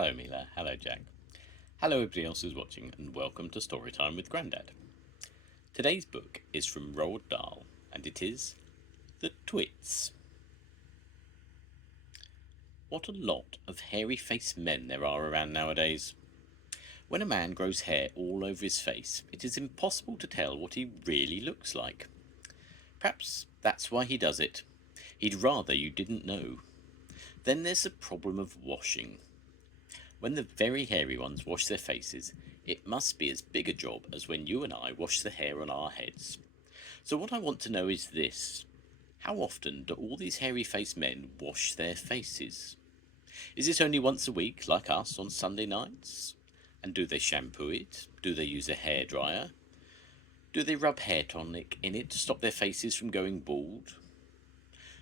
Hello Mila, hello Jack. Hello everybody else who's watching and welcome to Storytime with Grandad. Today's book is from Roald Dahl and it is The Twits. What a lot of hairy-faced men there are around nowadays. When a man grows hair all over his face, it is impossible to tell what he really looks like. Perhaps that's why he does it. He'd rather you didn't know. Then there's the problem of washing. When the very hairy ones wash their faces, it must be as big a job as when you and I wash the hair on our heads. So what I want to know is this. How often do all these hairy-faced men wash their faces? Is it only once a week, like us on Sunday nights? And do they shampoo it? Do they use a hairdryer? Do they rub hair tonic in it to stop their faces from going bald?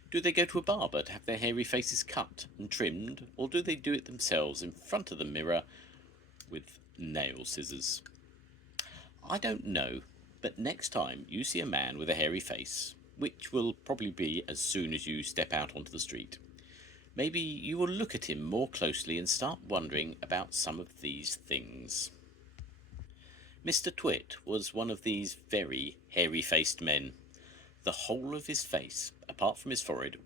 Do they go to a barber to have their hairy faces cut and trimmed, or do they do it themselves in front of the mirror with nail scissors? I don't know, but next time you see a man with a hairy face, which will probably be as soon as you step out onto the street, maybe you will look at him more closely and start wondering about some of these things. Mr. Twit was one of these very hairy-faced men. The whole of his face, apart from his forehead,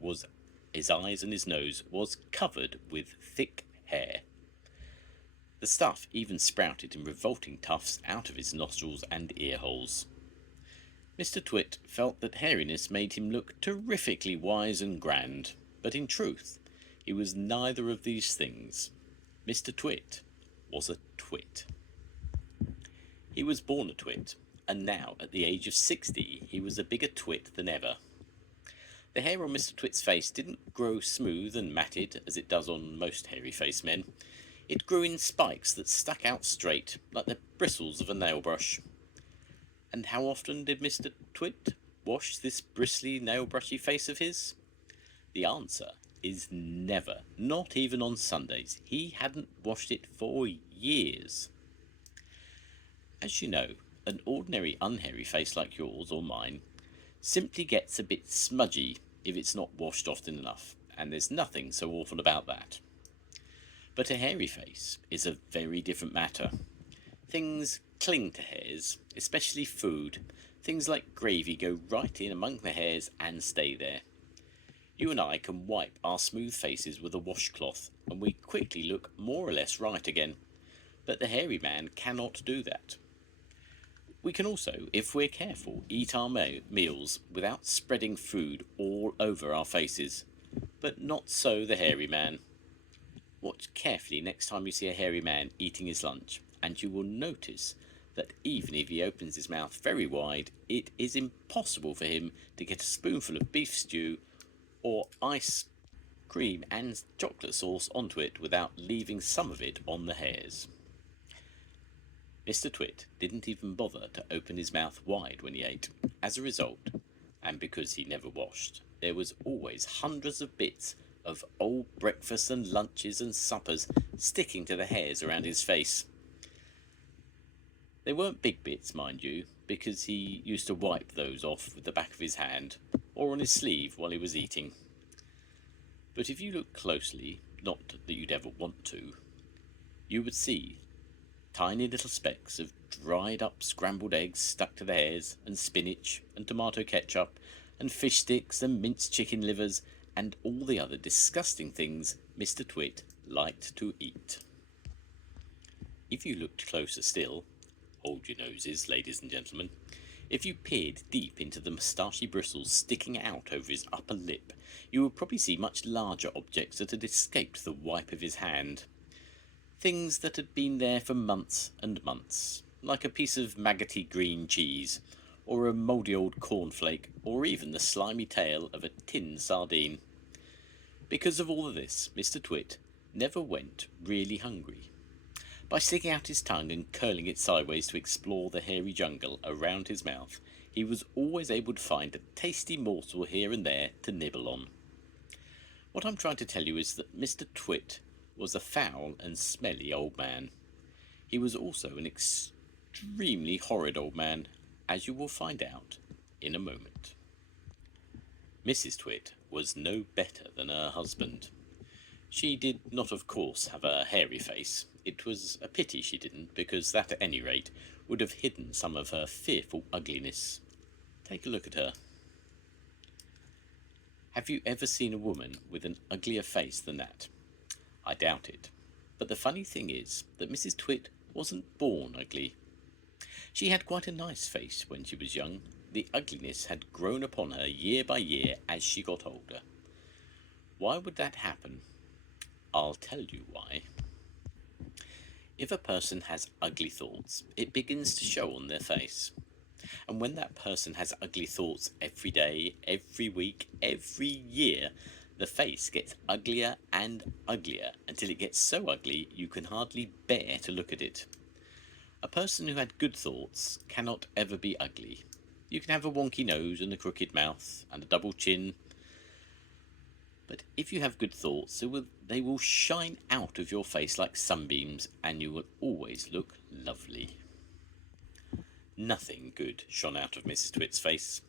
his eyes and his nose, was covered with thick hair. The stuff even sprouted in revolting tufts out of his nostrils and ear holes. Mr. Twit felt that hairiness made him look terrifically wise and grand, but in truth, he was neither of these things. Mr. Twit was a twit. He was born a twit, and now, at the age of 60, he was a bigger twit than ever. The hair on Mr. Twit's face didn't grow smooth and matted as it does on most hairy-faced men. It grew in spikes that stuck out straight, like the bristles of a nail brush. And how often did Mr. Twit wash this bristly, nail-brushy face of his? The answer is never, not even on Sundays. He hadn't washed it for years. As you know, an ordinary unhairy face like yours or mine simply gets a bit smudgy if it's not washed often enough, and there's nothing so awful about that. But a hairy face is a very different matter. Things cling to hairs, especially food. Things like gravy go right in among the hairs and stay there. You and I can wipe our smooth faces with a washcloth, and we quickly look more or less right again. But the hairy man cannot do that. We can also, if we're careful, eat our meals without spreading food all over our faces. But not so the hairy man. Watch carefully next time you see a hairy man eating his lunch, and you will notice that even if he opens his mouth very wide, it is impossible for him to get a spoonful of beef stew or ice cream and chocolate sauce onto it without leaving some of it on the hairs. Mr. Twit didn't even bother to open his mouth wide when he ate. As a result, and because he never washed, there was always hundreds of bits of old breakfasts and lunches and suppers sticking to the hairs around his face. They weren't big bits, mind you, because he used to wipe those off with the back of his hand or on his sleeve while he was eating. But if you look closely, not that you'd ever want to, you would see tiny little specks of dried up scrambled eggs stuck to the hairs, and spinach, and tomato ketchup, and fish sticks, and minced chicken livers, and all the other disgusting things Mr. Twit liked to eat. If you looked closer still, hold your noses, ladies and gentlemen, if you peered deep into the moustachy bristles sticking out over his upper lip, you would probably see much larger objects that had escaped the wipe of his hand. Things that had been there for months and months, like a piece of maggoty green cheese, or a mouldy old cornflake, or even the slimy tail of a tin sardine. Because of all of this, Mr. Twit never went really hungry. By sticking out his tongue and curling it sideways to explore the hairy jungle around his mouth, he was always able to find a tasty morsel here and there to nibble on. What I'm trying to tell you is that Mr. Twit was a foul and smelly old man. He was also an extremely horrid old man, as you will find out in a moment. Mrs. Twit was no better than her husband. She did not, of course, have a hairy face. It was a pity she didn't, because that, at any rate, would have hidden some of her fearful ugliness. Take a look at her. Have you ever seen a woman with an uglier face than that? I doubt it. But the funny thing is that Mrs. Twit wasn't born ugly. She had quite a nice face when she was young. The ugliness had grown upon her year by year as she got older. Why would that happen? I'll tell you why. If a person has ugly thoughts, it begins to show on their face. And when that person has ugly thoughts every day, every week, every year, the face gets uglier and uglier until it gets so ugly you can hardly bear to look at it. A person who had good thoughts cannot ever be ugly. You can have a wonky nose and a crooked mouth and a double chin, but if you have good thoughts, they will shine out of your face like sunbeams, and you will always look lovely. Nothing good shone out of Mrs. Twit's face.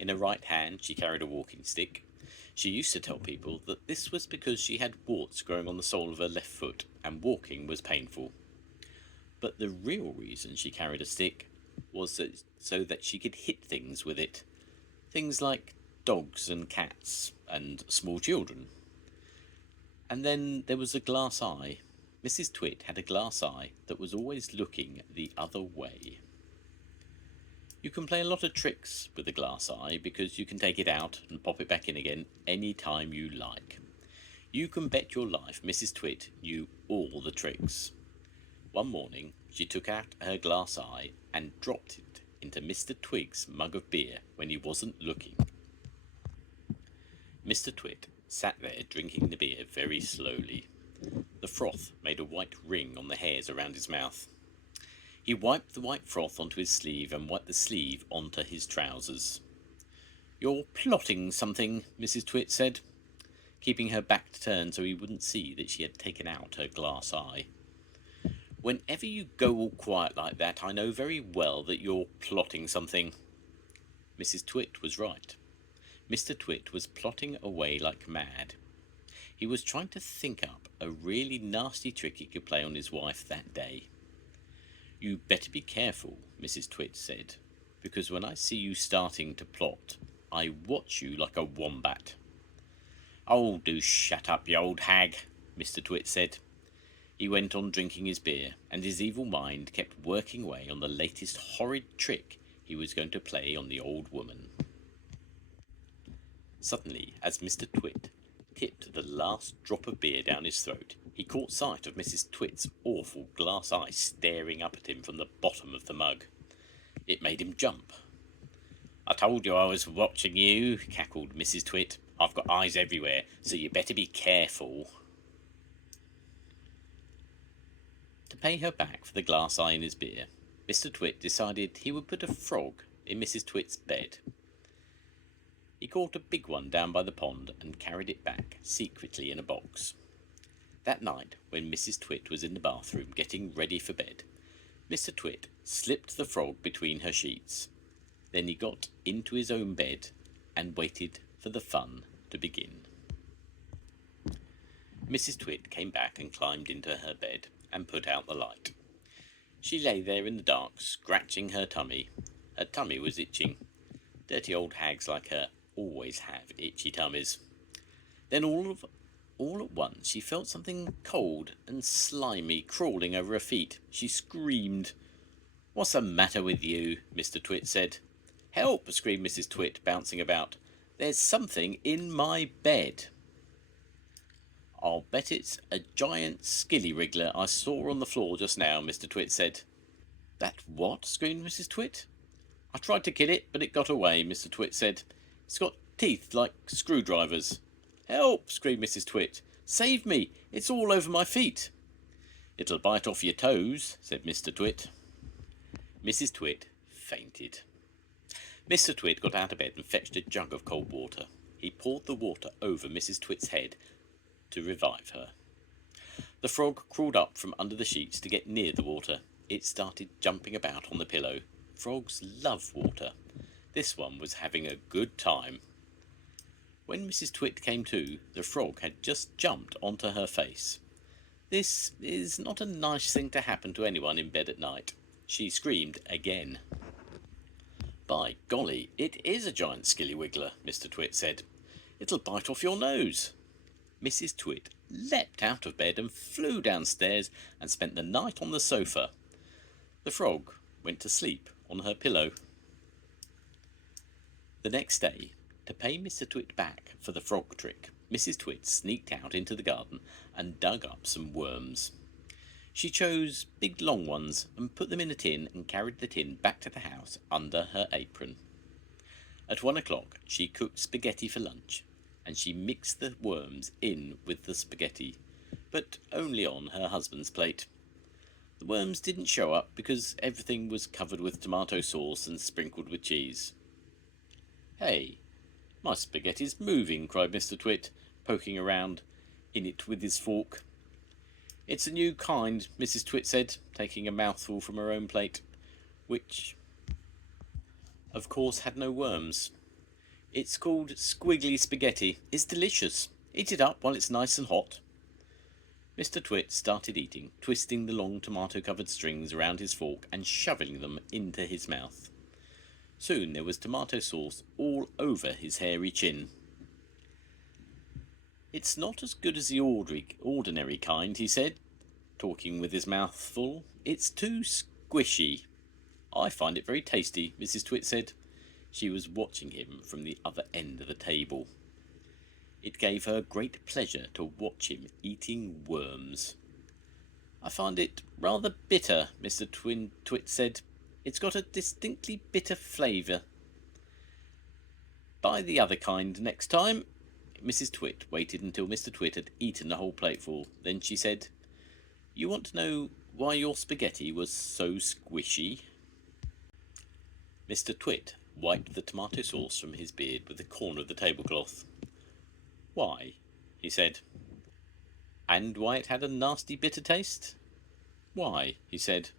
In her right hand she carried a walking stick. She used to tell people that this was because she had warts growing on the sole of her left foot, and walking was painful. But the real reason she carried a stick was so that she could hit things with it. Things like dogs and cats and small children. And then there was a glass eye. Mrs. Twit had a glass eye that was always looking the other way. You can play a lot of tricks with a glass eye because you can take it out and pop it back in again any time you like. You can bet your life Mrs. Twit knew all the tricks. One morning she took out her glass eye and dropped it into Mr. Twig's mug of beer when he wasn't looking. Mr. Twit sat there drinking the beer very slowly. The froth made a white ring on the hairs around his mouth. He wiped the white froth onto his sleeve and wiped the sleeve onto his trousers. "You're plotting something," Mrs. Twit said, keeping her back turned so he wouldn't see that she had taken out her glass eye. "Whenever you go all quiet like that, I know very well that you're plotting something." Mrs. Twit was right. Mr. Twit was plotting away like mad. He was trying to think up a really nasty trick he could play on his wife that day. "You better be careful," Mrs. Twit said, "because when I see you starting to plot, I watch you like a wombat." "Oh, do shut up, you old hag," Mr. Twit said. He went on drinking his beer, and his evil mind kept working away on the latest horrid trick he was going to play on the old woman. Suddenly, as Mr. Twit tipped the last drop of beer down his throat, he caught sight of Mrs. Twit's awful glass eye staring up at him from the bottom of the mug. It made him jump. "I told you I was watching you," cackled Mrs. Twit. "I've got eyes everywhere, so you better be careful." To pay her back for the glass eye in his beer, Mr. Twit decided he would put a frog in Mrs. Twit's bed. He caught a big one down by the pond and carried it back secretly in a box. That night, when Mrs. Twit was in the bathroom getting ready for bed, Mr. Twit slipped the frog between her sheets. Then he got into his own bed and waited for the fun to begin. Mrs. Twit came back and climbed into her bed and put out the light. She lay there in the dark, scratching her tummy. Her tummy was itching. Dirty old hags like her always have itchy tummies. Then all at once she felt something cold and slimy crawling over her feet. She screamed. "What's the matter with you?" Mr. Twit said. "Help!" screamed Mrs. Twit, bouncing about. "There's something in my bed." "I'll bet it's a giant skilly-wriggler I saw on the floor just now," Mr. Twit said. "That what?" screamed Mrs. Twit. "I tried to kill it, but it got away," Mr. Twit said. "It's got teeth like screwdrivers." "Help!" screamed Mrs. Twit. "Save me! It's all over my feet." "It'll bite off your toes," said Mr. Twit. Mrs. Twit fainted. Mr. Twit got out of bed and fetched a jug of cold water. He poured the water over Mrs. Twit's head to revive her. The frog crawled up from under the sheets to get near the water. It started jumping about on the pillow. Frogs love water. This one was having a good time. When Mrs. Twit came to, the frog had just jumped onto her face. This is not a nice thing to happen to anyone in bed at night. She screamed again. "By golly, it is a giant skillywiggler," Mr. Twit said. "It'll bite off your nose." Mrs. Twit leapt out of bed and flew downstairs and spent the night on the sofa. The frog went to sleep on her pillow. The next day, to pay Mr. Twit back for the frog trick, Mrs. Twit sneaked out into the garden and dug up some worms. She chose big long ones and put them in a tin and carried the tin back to the house under her apron. At 1 o'clock she cooked spaghetti for lunch, and she mixed the worms in with the spaghetti, but only on her husband's plate. The worms didn't show up because everything was covered with tomato sauce and sprinkled with cheese. "Hey, my spaghetti's moving," cried Mr. Twit, poking around in it with his fork. "It's a new kind," Mrs. Twit said, taking a mouthful from her own plate, which, of course, had no worms. "It's called squiggly spaghetti. It's delicious. Eat it up while it's nice and hot." Mr. Twit started eating, twisting the long tomato-covered strings around his fork and shoveling them into his mouth. Soon there was tomato sauce all over his hairy chin. "It's not as good as the ordinary kind," he said, talking with his mouth full. "It's too squishy." "I find it very tasty," Mrs. Twit said. She was watching him from the other end of the table. It gave her great pleasure to watch him eating worms. "I find it rather bitter," Mr. Twit said. "It's got a distinctly bitter flavour. Buy the other kind next time." Mrs. Twit waited until Mr. Twit had eaten the whole plateful. Then she said, "You want to know why your spaghetti was so squishy?" Mr. Twit wiped the tomato sauce from his beard with the corner of the tablecloth. "Why?" he said. "And why it had a nasty bitter taste?" "Why?" he said.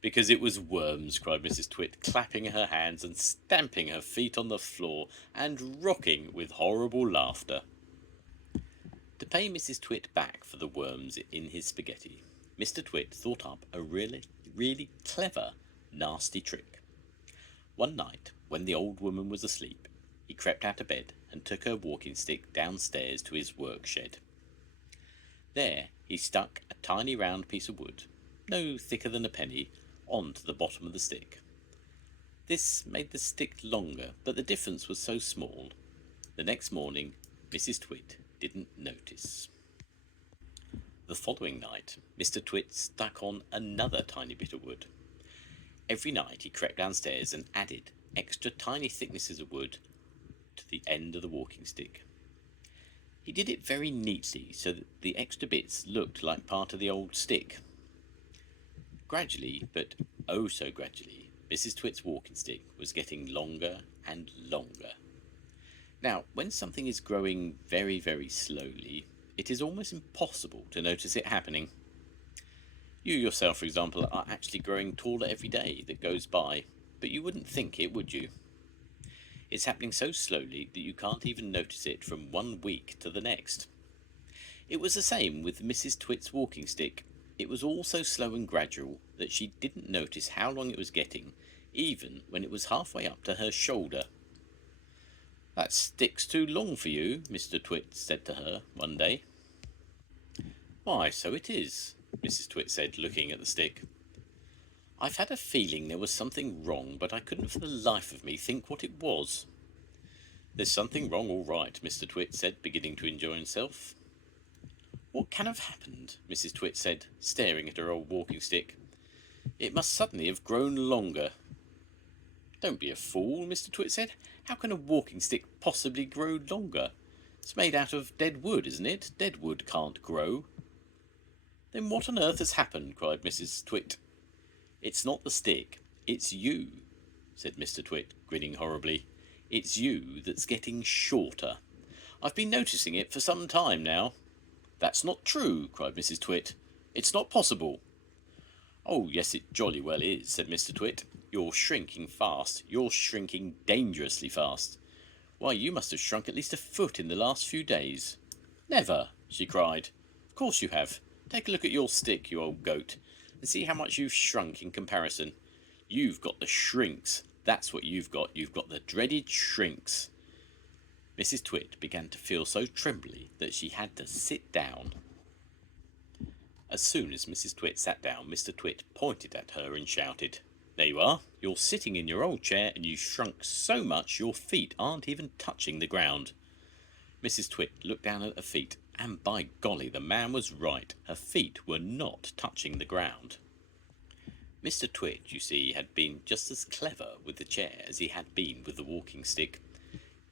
"Because it was worms," cried Mrs. Twit, clapping her hands and stamping her feet on the floor and rocking with horrible laughter. To pay Mrs. Twit back for the worms in his spaghetti, Mr. Twit thought up a really clever, nasty trick. One night, when the old woman was asleep, he crept out of bed and took her walking stick downstairs to his work shed. There he stuck a tiny round piece of wood, no thicker than a penny, onto the bottom of the stick. This made the stick longer, but the difference was so small. The next morning, Mrs. Twit didn't notice. The following night, Mr. Twit stuck on another tiny bit of wood. Every night he crept downstairs and added extra tiny thicknesses of wood to the end of the walking stick. He did it very neatly so that the extra bits looked like part of the old stick. Gradually, but oh so gradually, Mrs. Twit's walking stick was getting longer and longer. Now, when something is growing very, very slowly, it is almost impossible to notice it happening. You yourself, for example, are actually growing taller every day that goes by, but you wouldn't think it, would you? It's happening so slowly that you can't even notice it from 1 week to the next. It was the same with Mrs. Twit's walking stick. It was all so slow and gradual that she didn't notice how long it was getting, even when it was halfway up to her shoulder. "That stick's too long for you," Mr. Twit said to her one day. "Why, so it is," Mrs. Twit said, looking at the stick. "I've had a feeling there was something wrong, but I couldn't for the life of me think what it was." "There's something wrong all right," Mr. Twit said, beginning to enjoy himself. "What can have happened?" Mrs. Twit said, staring at her old walking stick. "It must suddenly have grown longer." "Don't be a fool," Mr. Twit said. "How can a walking stick possibly grow longer? It's made out of dead wood, isn't it? Dead wood can't grow." "Then what on earth has happened?" cried Mrs. Twit. "It's not the stick, it's you," said Mr. Twit, grinning horribly. "It's you that's getting shorter. I've been noticing it for some time now." "That's not true," cried Mrs. Twit. "It's not possible." "Oh, yes, it jolly well is," said Mr. Twit. "You're shrinking fast. You're shrinking dangerously fast. Why, you must have shrunk at least a foot in the last few days." "Never!" she cried. "Of course you have. Take a look at your stick, you old goat, and see how much you've shrunk in comparison. You've got the shrinks. That's what you've got. You've got the dreaded shrinks." Mrs. Twit began to feel so trembly that she had to sit down. As soon as Mrs. Twit sat down, Mr. Twit pointed at her and shouted, "There you are. You're sitting in your old chair and you've shrunk so much your feet aren't even touching the ground." Mrs. Twit looked down at her feet, and by golly, the man was right. Her feet were not touching the ground. Mr. Twit, you see, had been just as clever with the chair as he had been with the walking stick.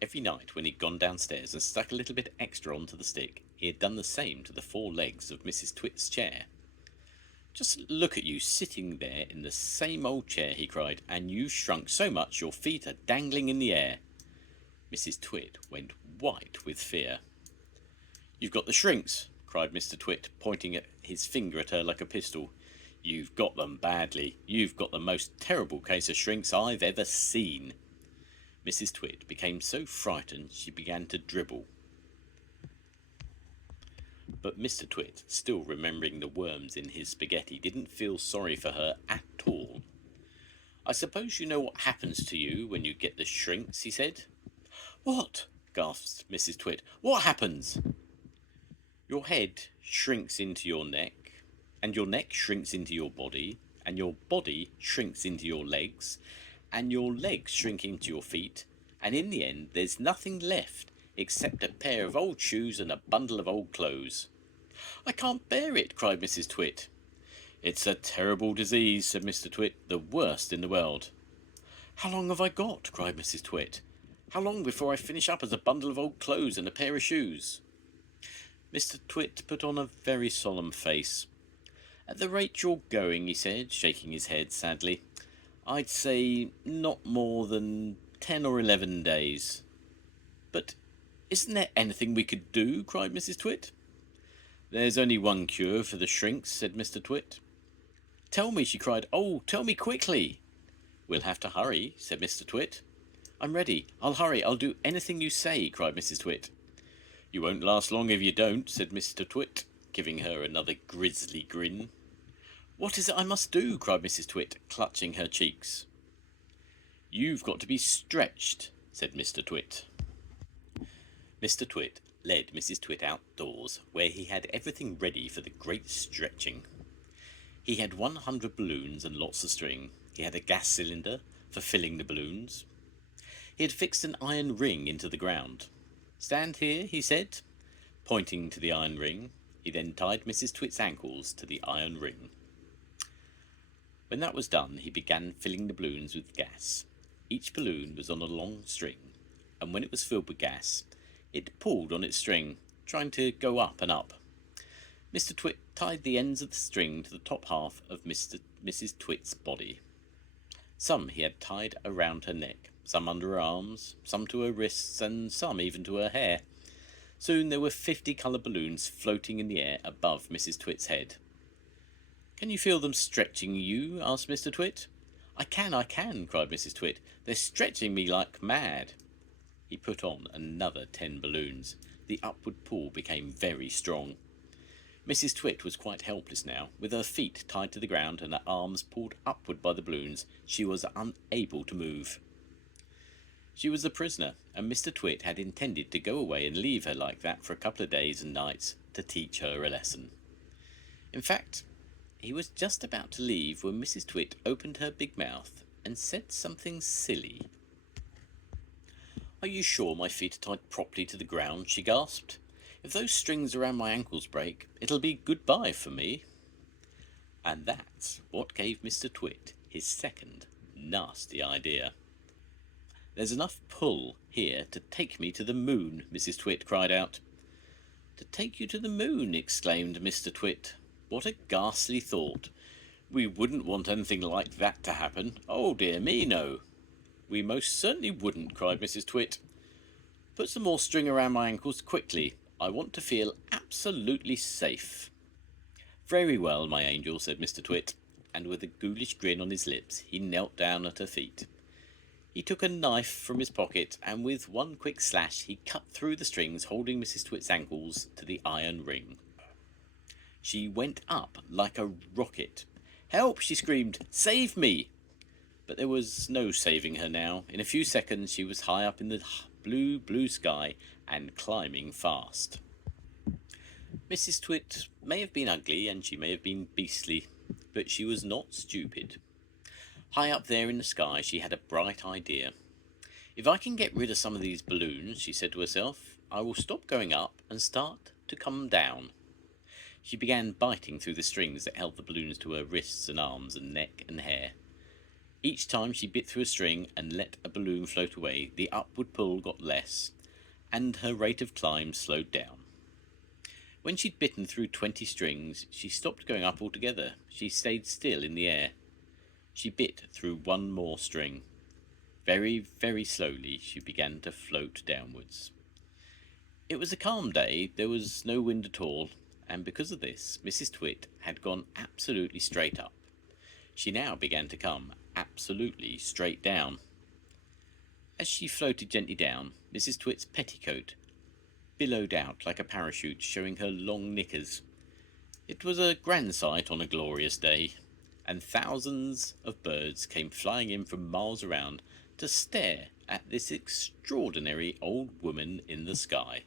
Every night when he'd gone downstairs and stuck a little bit extra onto the stick, he had done the same to the four legs of Mrs. Twit's chair. "Just look at you sitting there in the same old chair," he cried, "and you've shrunk so much your feet are dangling in the air." Mrs. Twit went white with fear. "You've got the shrinks," cried Mr. Twit, pointing his finger at her like a pistol. "You've got them badly. You've got the most terrible case of shrinks I've ever seen." Mrs. Twit became so frightened she began to dribble. But Mr. Twit, still remembering the worms in his spaghetti, didn't feel sorry for her at all. "I suppose you know what happens to you when you get the shrinks," he said. "What?" gasped Mrs. Twit. "What happens?" "Your head shrinks into your neck, and your neck shrinks into your body, and your body shrinks into your legs, and your legs shrink into your feet, and in the end there's nothing left except a pair of old shoes and a bundle of old clothes." "I can't bear it," cried Mrs. Twit. "It's a terrible disease," said Mr. Twit, "the worst in the world." "How long have I got?" cried Mrs. Twit. "How long before I finish up as a bundle of old clothes and a pair of shoes?" Mr. Twit put on a very solemn face. "At the rate you're going," he said, shaking his head sadly, "I'd say not more than 10 or 11 days." "But isn't there anything we could do?" cried Mrs. Twit. "There's only one cure for the shrinks," said Mr. Twit. "Tell me," she cried. "Oh, tell me quickly." "We'll have to hurry," said Mr. Twit. "I'm ready. I'll hurry. I'll do anything you say," cried Mrs. Twit. "You won't last long if you don't," said Mr. Twit, giving her another grisly grin. "What is it I must do?" cried Mrs. Twit, clutching her cheeks. "You've got to be stretched," said Mr. Twit. Mr. Twit led Mrs. Twit outdoors, where he had everything ready for the great stretching. He had 100 balloons and lots of string. He had a gas cylinder for filling the balloons. He had fixed an iron ring into the ground. "Stand here," he said, pointing to the iron ring. He then tied Mrs. Twit's ankles to the iron ring. When that was done, he began filling the balloons with gas. Each balloon was on a long string, and when it was filled with gas, it pulled on its string, trying to go up and up. Mr. Twit tied the ends of the string to the top half of Mrs. Twit's body. Some he had tied around her neck, some under her arms, some to her wrists, and some even to her hair. Soon there were 50 coloured balloons floating in the air above Mrs. Twit's head. "Can you feel them stretching you?" asked Mr. Twit. I can," cried Mrs. Twit. "They're stretching me like mad." He put on another 10 balloons. The upward pull became very strong. Mrs. Twit was quite helpless now. With her feet tied to the ground and her arms pulled upward by the balloons, she was unable to move. She was a prisoner, and Mr. Twit had intended to go away and leave her like that for a couple of days and nights to teach her a lesson. In fact, he was just about to leave when Mrs. Twit opened her big mouth and said something silly. "Are you sure my feet are tied properly to the ground?" she gasped. "If those strings around my ankles break, it'll be goodbye for me." And that's what gave Mr. Twit his second nasty idea. "There's enough pull here to take me to the moon," Mrs. Twit cried out. "To take you to the moon!" exclaimed Mr. Twit. "What a ghastly thought! We wouldn't want anything like that to happen. Oh dear me, no!" "We most certainly wouldn't," cried Mrs. Twit. "Put some more string around my ankles quickly. I want to feel absolutely safe." "Very well, my angel," said Mr. Twit, and with a ghoulish grin on his lips, he knelt down at her feet. He took a knife from his pocket, and with one quick slash he cut through the strings holding Mrs. Twit's ankles to the iron ring. She went up like a rocket. "Help!" she screamed. "Save me!" But there was no saving her now. In a few seconds she was high up in the blue sky and climbing fast. Mrs. Twit may have been ugly and she may have been beastly, but she was not stupid. High up there in the sky she had a bright idea. "If I can get rid of some of these balloons," she said to herself, "I will stop going up and start to come down." She began biting through the strings that held the balloons to her wrists and arms and neck and hair. Each time she bit through a string and let a balloon float away, the upward pull got less, and her rate of climb slowed down. When she'd bitten through 20 strings, she stopped going up altogether. She stayed still in the air. She bit through one more string. Very, very slowly she began to float downwards. It was a calm day, there was no wind at all, and because of this, Mrs. Twit had gone absolutely straight up. She now began to come absolutely straight down. As she floated gently down, Mrs. Twit's petticoat billowed out like a parachute, showing her long knickers. It was a grand sight on a glorious day, and thousands of birds came flying in from miles around to stare at this extraordinary old woman in the sky.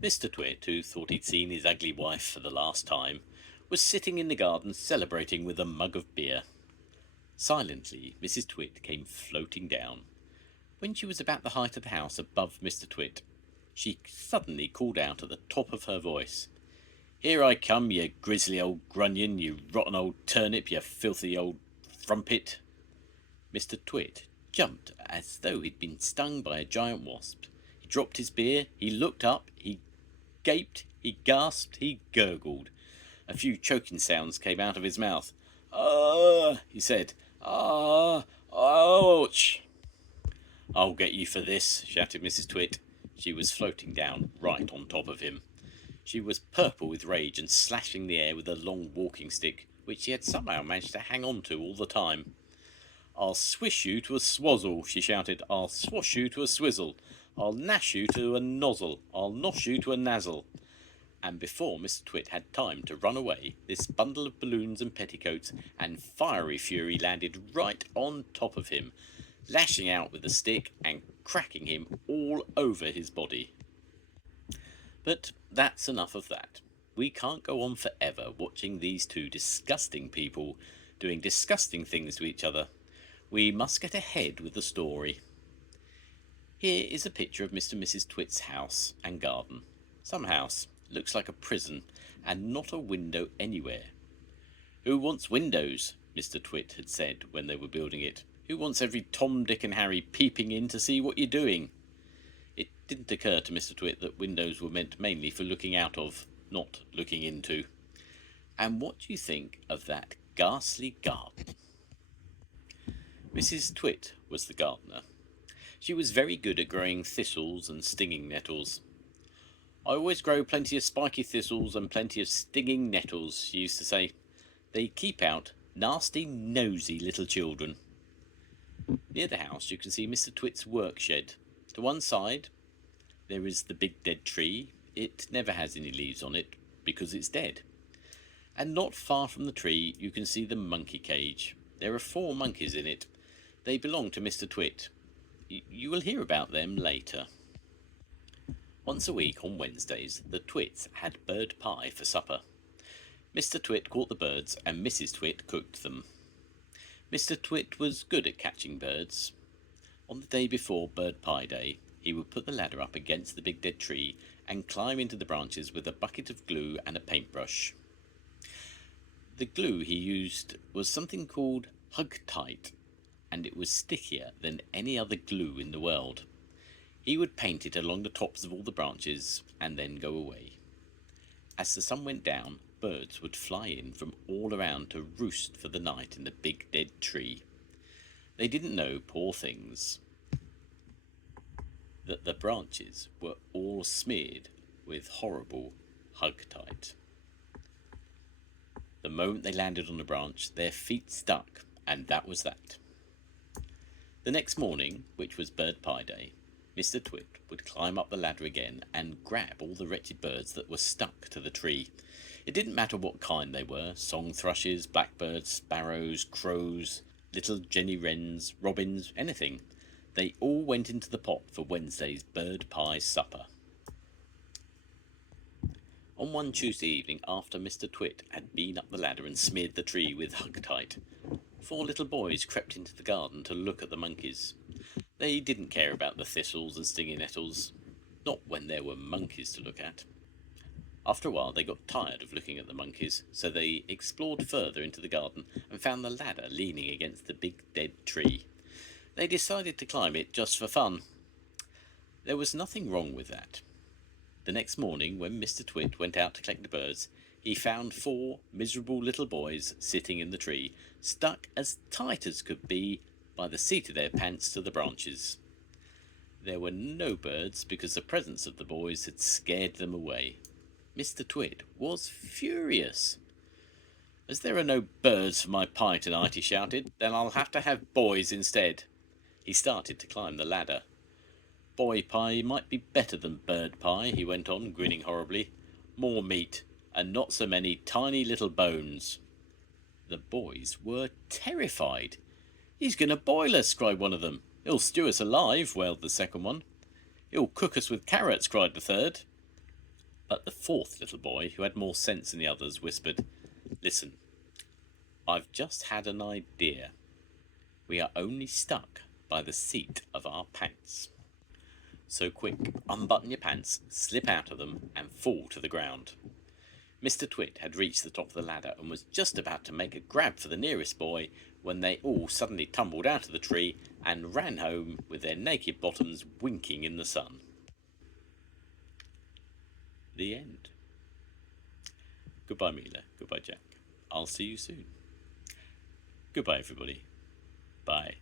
Mr. Twit, who thought he'd seen his ugly wife for the last time, was sitting in the garden celebrating with a mug of beer. Silently, Mrs. Twit came floating down. When she was about the height of the house above Mr. Twit, she suddenly called out at the top of her voice, "Here I come, you grisly old grunion, you rotten old turnip, you filthy old frumpet." Mr. Twit jumped as though he'd been stung by a giant wasp. He dropped his beer, he looked up, he gaped, he gasped, he gurgled. A few choking sounds came out of his mouth. "Ah," he said. "Ah, ouch." "I'll get you for this," shouted Mrs. Twit. She was floating down right on top of him. She was purple with rage and slashing the air with a long walking stick, which she had somehow managed to hang on to all the time. "I'll swish you to a swazzle," she shouted. "I'll swash you to a swizzle. I'll nash you to a nozzle. I'll nosh you to a nazzle." And before Mr. Twit had time to run away, this bundle of balloons and petticoats and fiery fury landed right on top of him, lashing out with the stick and cracking him all over his body. But that's enough of that. We can't go on forever watching these two disgusting people doing disgusting things to each other. We must get ahead with the story. Here is a picture of Mr. and Mrs. Twit's house and garden. Some house. Looks like a prison, and not a window anywhere. "Who wants windows?" Mr. Twit had said when they were building it. "Who wants every Tom, Dick and Harry peeping in to see what you're doing?" It didn't occur to Mr. Twit that windows were meant mainly for looking out of, not looking into. And what do you think of that ghastly garden? Mrs. Twit was the gardener. She was very good at growing thistles and stinging nettles. "I always grow plenty of spiky thistles and plenty of stinging nettles," she used to say. "They keep out nasty, nosy little children." Near the house you can see Mr. Twit's work shed. To one side there is the big dead tree. It never has any leaves on it because it's dead. And not far from the tree you can see the monkey cage. There are 4 monkeys in it. They belong to Mr. Twit. You will hear about them later. Once a week on Wednesdays, the Twits had bird pie for supper. Mr. Twit caught the birds and Mrs. Twit cooked them. Mr. Twit was good at catching birds. On the day before Bird Pie Day, he would put the ladder up against the big dead tree and climb into the branches with a bucket of glue and a paintbrush. The glue he used was something called Hug-Tight, and it was stickier than any other glue in the world. He would paint it along the tops of all the branches and then go away. As the sun went down, birds would fly in from all around to roost for the night in the big dead tree. They didn't know, poor things, that the branches were all smeared with horrible Hug-Tight. The moment they landed on the branch, their feet stuck, and that was that. The next morning, which was bird pie day, Mr. Twit would climb up the ladder again and grab all the wretched birds that were stuck to the tree. It didn't matter what kind they were: song thrushes, blackbirds, sparrows, crows, little jenny wrens, robins, anything. They all went into the pot for Wednesday's bird pie supper. On one Tuesday evening, after Mr. Twit had been up the ladder and smeared the tree with Hugtite, 4 little boys crept into the garden to look at the monkeys. They didn't care about the thistles and stinging nettles, not when there were monkeys to look at. After a while they got tired of looking at the monkeys, so they explored further into the garden and found the ladder leaning against the big dead tree. They decided to climb it just for fun. There was nothing wrong with that. The next morning, when Mr. Twit went out to collect the birds, he found 4 miserable little boys sitting in the tree, stuck as tight as could be by the seat of their pants to the branches. There were no birds because the presence of the boys had scared them away. Mr. Twit was furious. "As there are no birds for my pie tonight," he shouted, "then I'll have to have boys instead." He started to climb the ladder. "Boy pie might be better than bird pie," he went on, grinning horribly. "More meat, and not so many tiny little bones." The boys were terrified. "He's going to boil us," cried one of them. "He'll stew us alive," wailed the second one. "He'll cook us with carrots," cried the third. But the 4th little boy, who had more sense than the others, whispered, "Listen, I've just had an idea. We are only stuck by the seat of our pants. So quick, unbutton your pants, slip out of them, and fall to the ground." Mr. Twit had reached the top of the ladder and was just about to make a grab for the nearest boy when they all suddenly tumbled out of the tree and ran home with their naked bottoms winking in the sun. The end. Goodbye, Mila. Goodbye, Jack. I'll see you soon. Goodbye, everybody. Bye.